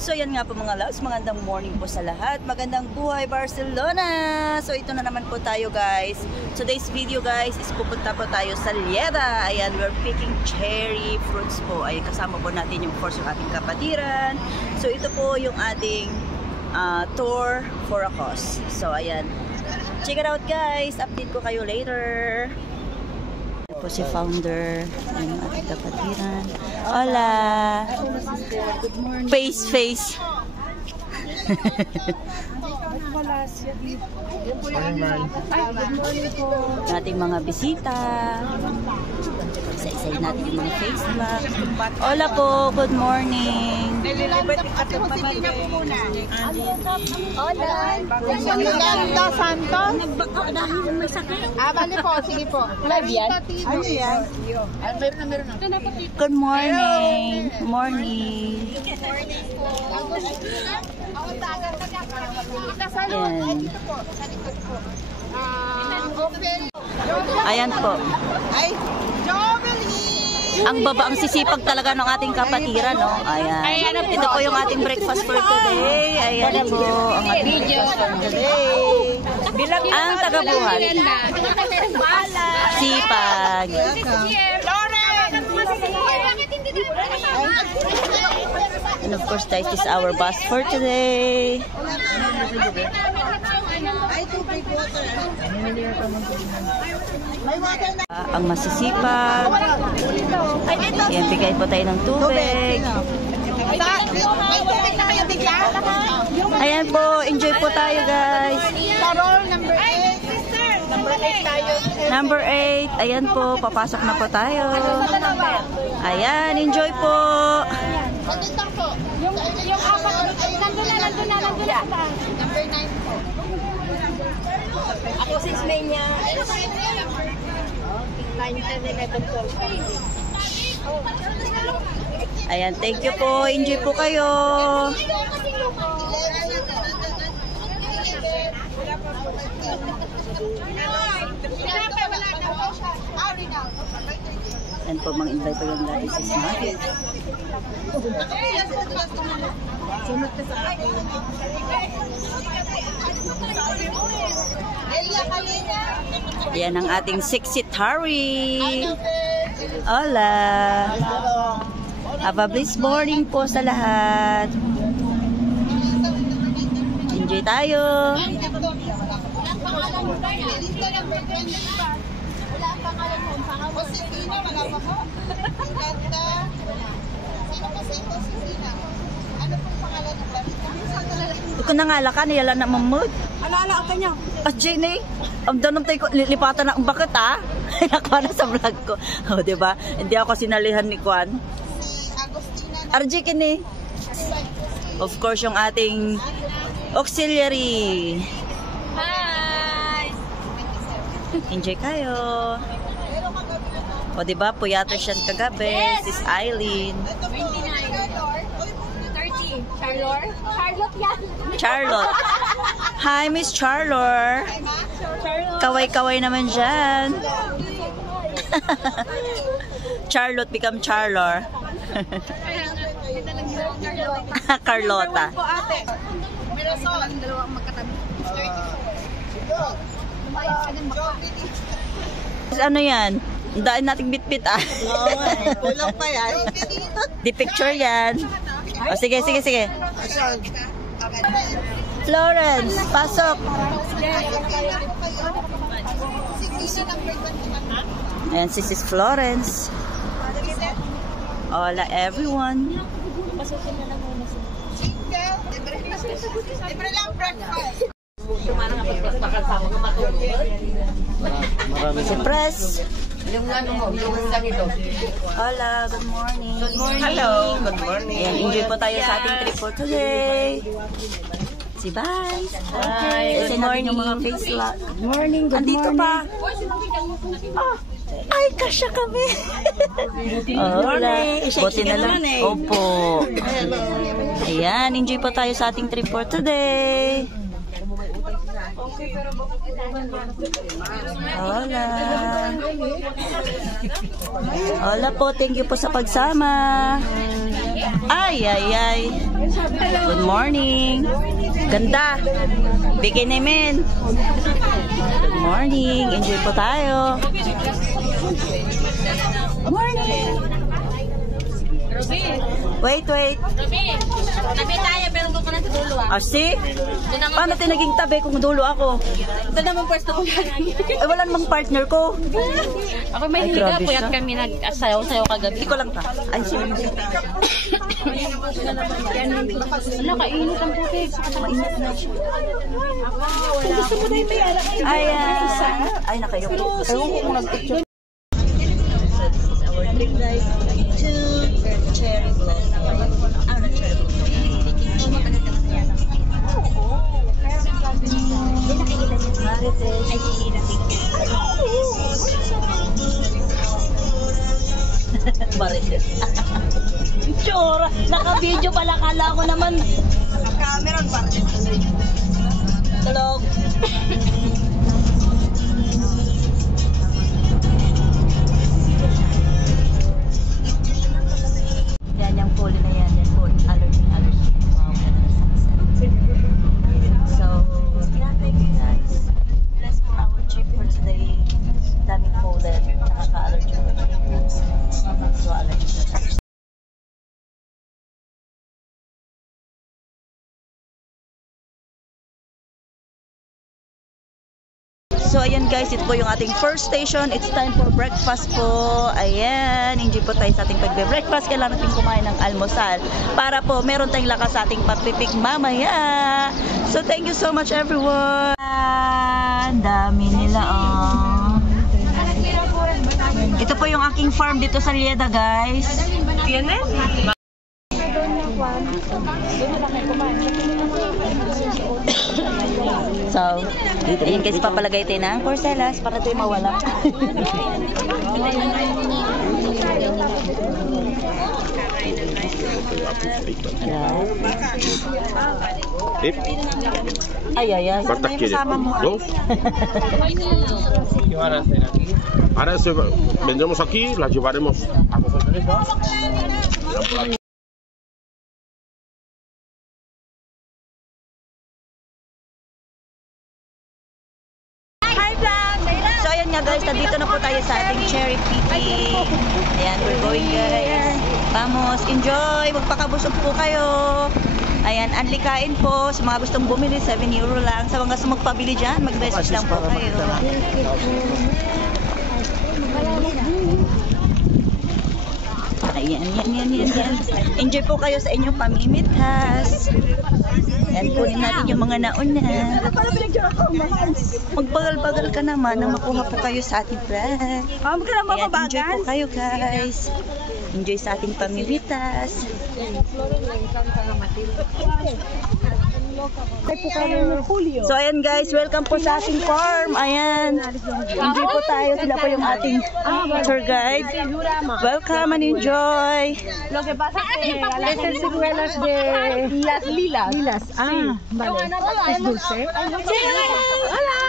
So yan nga po mga loves, magandang morning po sa lahat. Magandang buhay Barcelona! So ito na naman po tayo guys. Today's video guys is pupunta po tayo sa Lleida. Ayan, we're picking cherry fruits po. Ay kasama po natin yung course yung ating kapatiran. So ito po yung ating tour for a cause. So ayan, check it out guys. Update ko kayo later. Po si founder ng ating kapatiran. Hola! Face! Ating mga bisita. Isa-isayin natin yung mga face block. Hola po! Good morning! Hola! Yolanda Santos? Bali po, sige po. Live yan? Ano yan? Good morning! Morning! Ayan po. Ay, ang baba, ang sisipag talaga ng ating kapatiran, no? Ayan. Ito po yung ating breakfast for today. Ayan po ang ating breakfast for today. Ang tagabuhat. Sipag. And of course, this is our bus for today. Ang masisipag. Ayan, bigay po tayo ng tubig. Ayan po, enjoy po tayo guys. Carol, number 8. Number 8 tayo. Number 8, ayan po, papasok na po tayo. Ayan, enjoy po. Yung apat, nandun na. Number 9 po. Ako 6 May niya. 9, 10, 11, 12. Ayan, thank you po. Enjoy po kayo. Ayan po, mang-invite po yung guys sa snack. Ayan ang ating sexy Tari. Hola! Have a blessed morning po sa lahat. Enjoy tayo. Ito ko nangalaka, niyala na mamud. Alala ka niya. At Jenny, ang danong tayo ko, lilipatan na ang bakit ha? Nakuha na sa vlog ko. O, diba? Hindi ako sinalihan ni Kwan. RJ kini. Of course, yung ating auxiliary. Hi! Enjoy kayo. O, diba? Puyato siya kagabi. Sis Eileen. 29. 30. Charlotte yan. Charlotte. Hi, Miss Charlotte. Kaway-kaway naman dyan. Charlotte become Charlotte. Carlota. Ano yan? Daan nating bitbit ah. Kulang pa yan. Di picture yan. O sige. Florence, pasok. Ayan, this is Florence. Hola everyone. Si Press. Hola, good morning. Hello, good morning. Ayan, enjoy po tayo sa ating trip for today. Si Vice. Hi, good morning. Yung mga face lock. Good morning, Andito pa. Ay, kasya kami. Hola. Buti na lang. Opo. Ayan, enjoy po tayo sa ating trip for today. Hola. Hola po, thank you po sa pagsama. Ay, ay, ay. Good morning. Ganda. Bikini men. Good morning. Enjoy po tayo. Good morning. Wait. Tabi tayo, pero doon ka na sa dulo ah. See? Paano tayo naging tabi kung dulo ako? Ito naman pwesto ko yan. Ay, wala namang partner ko. Ako may Ay, higa, grabe puyat siya. kami nag-sayaw-sayaw kagabi. Hindi ko lang ta. Ay, sorry. Wala, kainit ang puti. Mainit na siya. Ay, ay, nakayoko. Ewan ko kung nag-picture. So, this is our drink, guys. Two cherry blend. Not cherry Marites. Chora, naka-video pala, kala ko naman. Naka-camera ba? Tulog. Yan yung polo na yan. Yan po, allergy. Wow, ganda na sunset. So, yeah, thank you guys. Bless for our trip for today. Daming pollen. Nakaka-allergy. So, allergy. So, ayan guys, ito po yung ating first station. It's time for breakfast po. Ayan, enjoy po tayo sa ating pagbe-breakfast. Kailangan natin kumain ng almusal para po meron tayong lakas sa ating pagpipik mamaya. So, thank you so much everyone. Dami nila, oh. Ito po yung aking farm dito sa Lieda, guys. So, ayun guys, papalagay tayo ng porcelas para tayo mawala. Ay, ay, ay. ¿Cuántas quieres? ¿Dos? ¿Qué van a hacer aquí? Ahora vendremos aquí, las llevaremos a José Teresa. So, ayan nga guys, nandito na po tayo sa ating cherry picking. Ayan, we're going guys. Vamos, enjoy! Magpakabusog po kayo. Ayan, anlikain po. Sa mga gustong bumili, 7 euro lang. Sa mga gustong magpabili dyan, mag-message lang po kayo. Ayan, yan. Enjoy po kayo sa inyong pamimitas. Yan, kunin natin yung mga nauna. Magbagal-bagal ka naman nang makuha po kayo sa ating vlog. Ayan, enjoy po kayo guys. Enjoy sa ating pamimitas. So ayan guys, welcome po sa ating farm. Ayan, enjoy po tayo. Sila po yung ating tour guide. Welcome and enjoy. Lo que pasa es que las ciruelas de las lilas. Ah, vale. ¿Es dulce?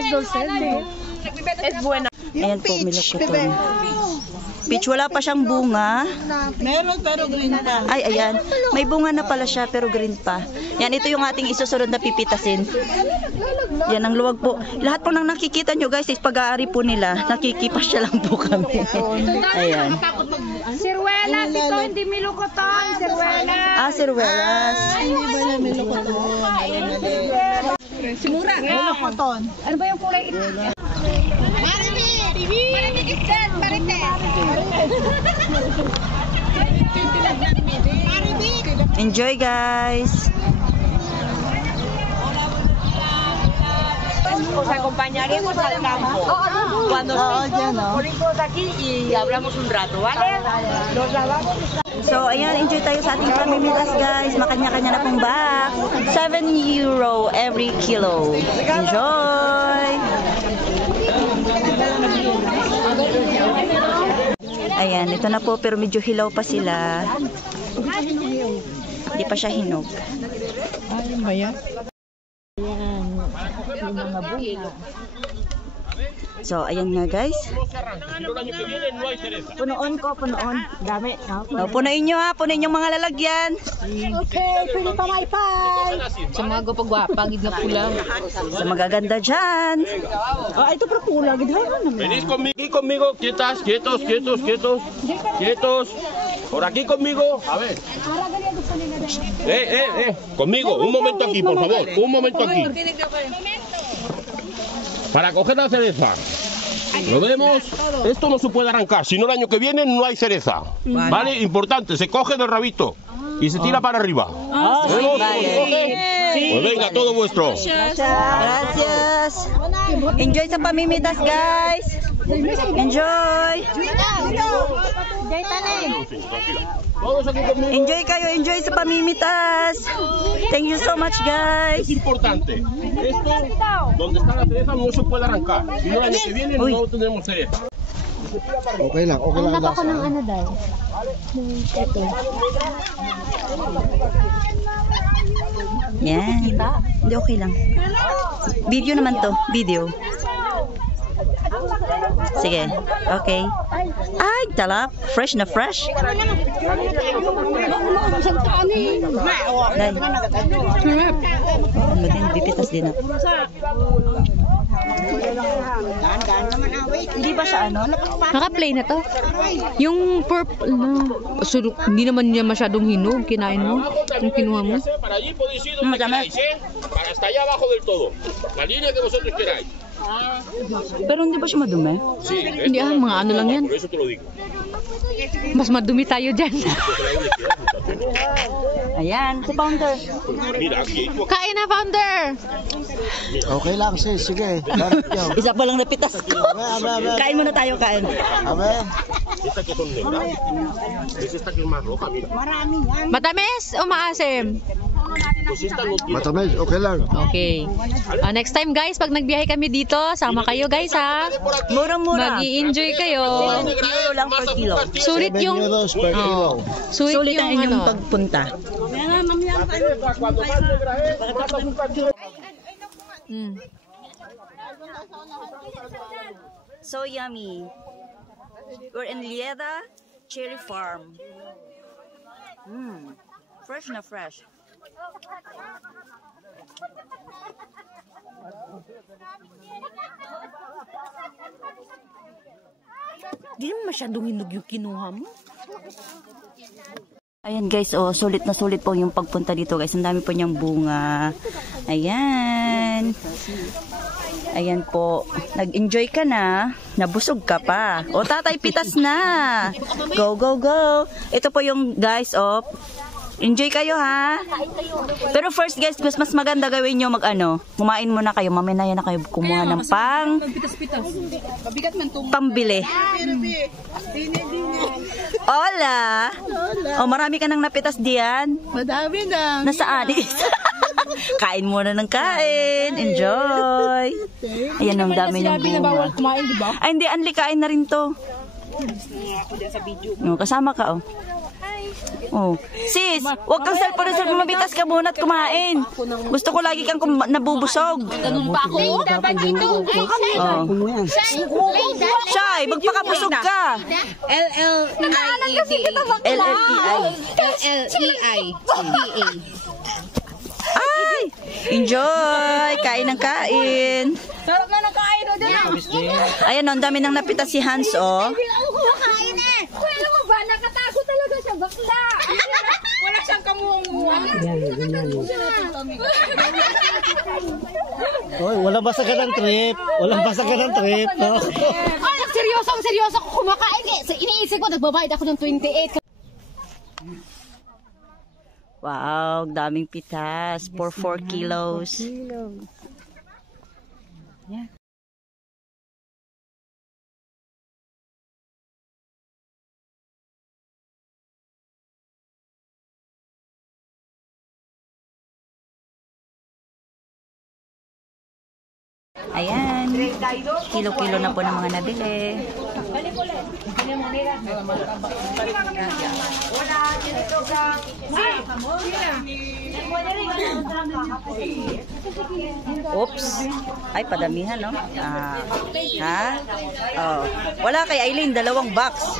¿Es dulce? Es buena. Ayan po, milokoton. Peach, wala pa siyang bunga. Meron pero green na. Ay, ayan. May bunga na pala siya pero green pa. Yan, ito yung ating isusunod na pipitasin. Yan, ang luwag po. Lahat po nang nakikita nyo guys is pag-aari po nila. Nakikipasya lang po kami. Ayan. Ciruelas, ito hindi milukoton. Ciruelas. Ah, ciruelas. Hindi ba na milukoton? Simura. Milukoton. Ano ba yung kulay ito? Enjoy guys. Os acompañaremos al campo. Cuando estemos aquí y hablamos un rato, ¿vale? Nos lavamos. So, ayan, enjoy tayo sa ating pamimitas guys. Makanya-kanya na pong bag. 7 euro every kilo. Enjoy! Ayan, ito na po pero medyo hilaw pa sila. Hindi pa siya hinog. Ayun ba yan? Ayan, yung mga bunga. So, ayan nga guys. No se arranca. Si no, el año que viene no hay cereza. Punuon ko, punuon. Dami. So, punuin nyo ha, punuin yung mga lalagyan. Okay, pwede pa may pie. Sa mga gupag-wapag, na pula. Sa magaganda dyan. Ito pa pula. Gidharan naman. Venís conmigo, aquí conmigo, quietas, quietos, quietos, quietos, quietos. Por aquí conmigo, a ver. Conmigo, un momento aquí, por favor, un momento aquí. Para coger la cereza. ¿Lo vemos? Esto no se puede arrancar, si no el año que viene no hay cereza. ¿Vale? Importante, se coge del rabito y se tira para arriba. ¿Vemos? Pues venga, todo vuestro. Gracias. Enjoy sa pamimitas, guys. Enjoy. Todos aquí conmigo. Enjoy kayo, enjoy sa pamimitas. Thank you so much, guys. Es importante. Esto, donde está la cereza, no se puede arrancar. Si no el año que viene no tendremos cereza. Okay lang, okay lang. Ako ng ano daw. Ito. Yan. Hindi, okay lang. Video naman to. Video. Sige. Okay. Ay, talap. Fresh na fresh. Dai. Bipitas din ako. Hindi ba siya ano? Naka-play na to. Yung purple, hindi naman niya masyadong hinog. Kinain mo. Yung kinuha mo. Para allí podéis ir donde queráis, para hasta allá abajo del todo. La línea que vosotros queráis. Pero hindi ba siya madumi? Sí, Hindi mga ano lang yan. por eso te lo digo. Mas madumi tayo dyan. Ayan, si Founder. Mira, aquí hay tu... Kain na, founder! Okay lang, sis. Sige. Darat yun. Isa pa lang napitas ko. Kain muna tayo, kain. Amen. Esta que son negras. Es esta que es más roja, mira. Matamis o maasim? Pues esta no tiene... Matamis, okay lang. Okay. Next time guys, pag nagbiyahe kami dito, sama kayo guys ha. Murang-mura. Mag-i-enjoy kayo. Euro lang per kilo. Sulit 7 yung euros per kilo. sulit Ang yung inyong ano. pagpunta. Cuando más negra es, más azúcar tiene. So yummy. We're in Lieda Cherry Farm. Fresh na fresh. Di naman masyadong hinog yung kinuha mo. Ayan guys, oh, sulit na sulit po yung pagpunta dito guys. Ang dami po niyang bunga. Ayan. Ayan po. Nag-enjoy ka na. Nabusog ka pa. O tatay, pitas na. Go, go, go. Ito po yung guys, oh. Enjoy kayo ha. Pero first guys, mas maganda gawin nyo mag-ano. Kumain muna kayo. Mamaya na kayo kumuha ng pambili. Hola. Oh, marami ka nang napitas diyan. Madami na. Nasaan? Kain muna ng kain. Enjoy. Ayan ang dami ng bunga. Kumain, di ba? Ay, hindi. Anli, kain na rin to. Oh, kasama ka, oh. Oh. Sis, wag kang cellphone mabitas ka muna at kumain. Gusto ko lagi kang nabubusog. Ganun pa ako. Dapat dito. Oh. Shy, magpakabusog ka. L-L-E-I-D-A. Ay! Enjoy! Kain ng kain. Sarap na ng kain o din. Ayan, ang dami nang napita si Hans, oh. Kumakain eh. Wala mo ba? Nakatago talaga siya, bakla. Wala siyang kamunguha. Oy, walang basagan ng trip. Walang basagan ng trip. No? Ay, seryoso ako kumakain eh. Iniisip ko, nagbabayad ako ng 28. Wow, daming pitas for 4 kilos. Yeah. Ayan. Kilo-kilo na po ng mga nabili. Oops. Ay, padamihan, no? Ha? Oh. Wala kay Aileen, 2 box.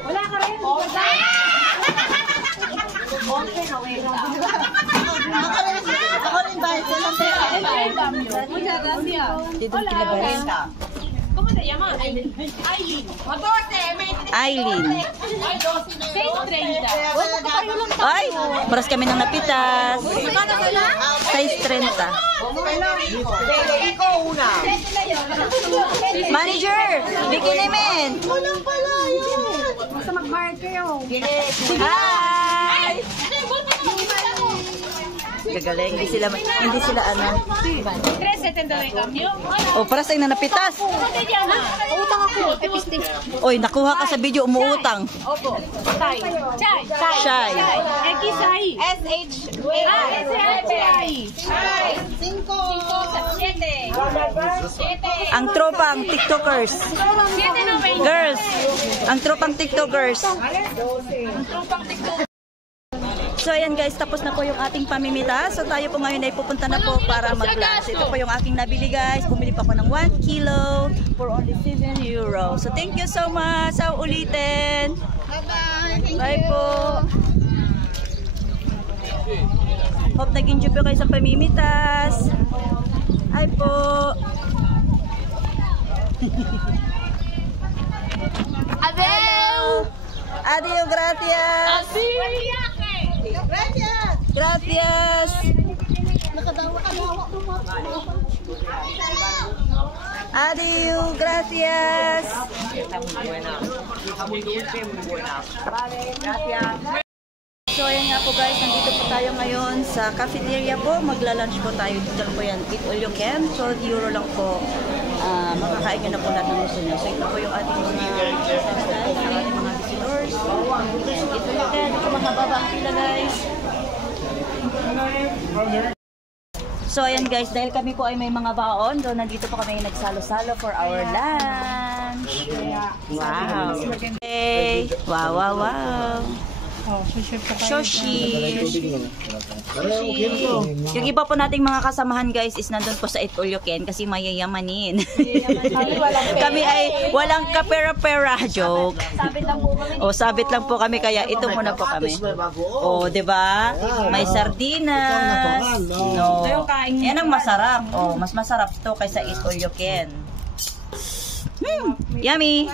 Wala ka rin? Ako rin ba? Dito kilabas. ¿Cómo te llamas? Aileen. Aileen. 6:30. Ay, maras kami ng napitas. 6:30. Manager, bikini men. Basta mag-hard kayo. Hi! Gagaling, hindi sila ano. 3.70 de cambio. O, para sa na napitas. ¿Cómo te llamas? Utang ako. Epistik. Oy, nakuha ka sa video, umuutang. Opo. Chai. Shy. XI. SH. SHI. 5. Ang tropang TikTokers. 7.90. Girls, ang tropang TikTokers. So ayan guys, tapos na po yung ating pamimita. So tayo po ngayon ay pupunta na po para mag-lunch. Ito po yung aking nabili guys. Bumili pa ako ng 1 kilo for only 7 euro. So thank you so much. Sa ulitin. Bye-bye. Bye po. Hope nag-enjoy po kayo sa pamimitas. Hi po. Adeu. Adios, gracias. Gracias. Adiós, gracias. Está muy buena. Está muy dulce, muy buena. Vale, gracias. So ayan nga po guys, nandito po tayo ngayon sa cafeteria po. Magla-lunch po tayo. Dito po yan. Eat all you can. 12 euro lang po. Makakain nyo na po lahat ng gusto nyo. So ito po yung ating mga visitors. Eat all you can. Ito mahaba ang pila guys. So ayan guys, dahil kami po ay may mga baon, so nandito po kami nagsalo-salo for our lunch. Wow. Okay. Wow, wow, wow. Shoshi. Yung iba po nating mga kasamahan guys is nandun po sa Eat All You Can kasi mayayamanin. Kami ay walang kapera-pera. Joke. O, sabit lang po kami kaya ito muna po kami. O, diba? May sardinas. No. Yan ang masarap. O, mas masarap to kaysa Eat All You Can. Yummy.